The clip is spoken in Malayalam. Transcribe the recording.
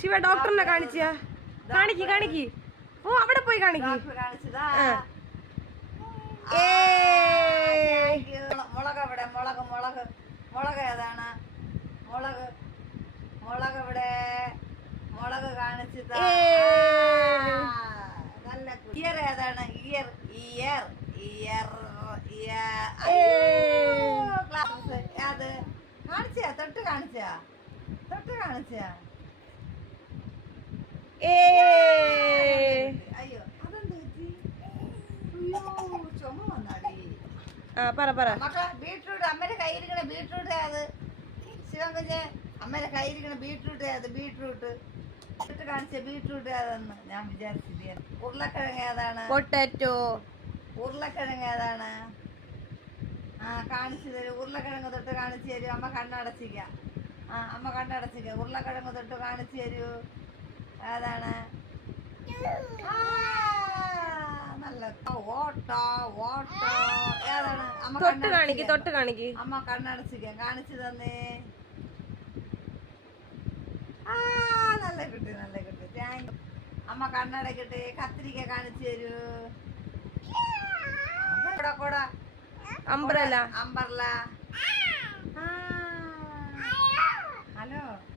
ശിവ ഡോക്ടറിനെ കാണിച്ചാ കാണിക്ക് ഓ അവിടെ പോയി കാണിക്ക് മുളക് എവിടെ മുളക് ഏതാണ് മുളക് ഇവിടെ മുളക് കാണിച്ചതാ നല്ല ഇയർ ഏതാണ് ഇയർ ക്ലാസ് അത് കാണിച്ചാ തൊട്ട് കാണിച്ചാ അയ്യോ അതെന്ത് പറ്റി ചുമ വന്നാടി മക്കളെ ബീട്രൂട്ട് അമ്മയുടെ കയ്യിരിക്കണ ബീട്രൂട്ട് അത് ശിവൻ കുഞ്ഞ് അമ്മയുടെ കയ്യിരിക്കണ ബീട്രൂട്ട് കാണിച്ച ബീട്രൂട്ട് ഏതെന്ന് ഞാൻ വിചാരിച്ചില്ല. ഉരുളക്കിഴങ്ങ് ഏതാണ്? പൊട്ടാറ്റോ. ഉരുളക്കിഴങ്ങ് ഏതാണ്? കാണിച്ചു തരൂ. ഉരുളക്കിഴങ്ങ് തൊട്ട് കാണിച്ചു തരൂ. അമ്മ കണ്ണടച്ചിക്ക. ഉരുളക്കിഴങ്ങ് തൊട്ട് കാണിച്ചു തരൂ. ഏതാണ്? നല്ല ഓട്ടോ ഏതാണ്? തൊട്ട് കാണിക്ക്. അമ്മ കണ്ണടച്ചിക്ക. കാണിച്ചു തന്നേ. നല്ല കിട്ടി താങ്ക്. അമ്മ കണ്ണടക്കട്ടെ. കത്തിരിക്ക കാണിച്ചു തരൂ. അംബ്രല.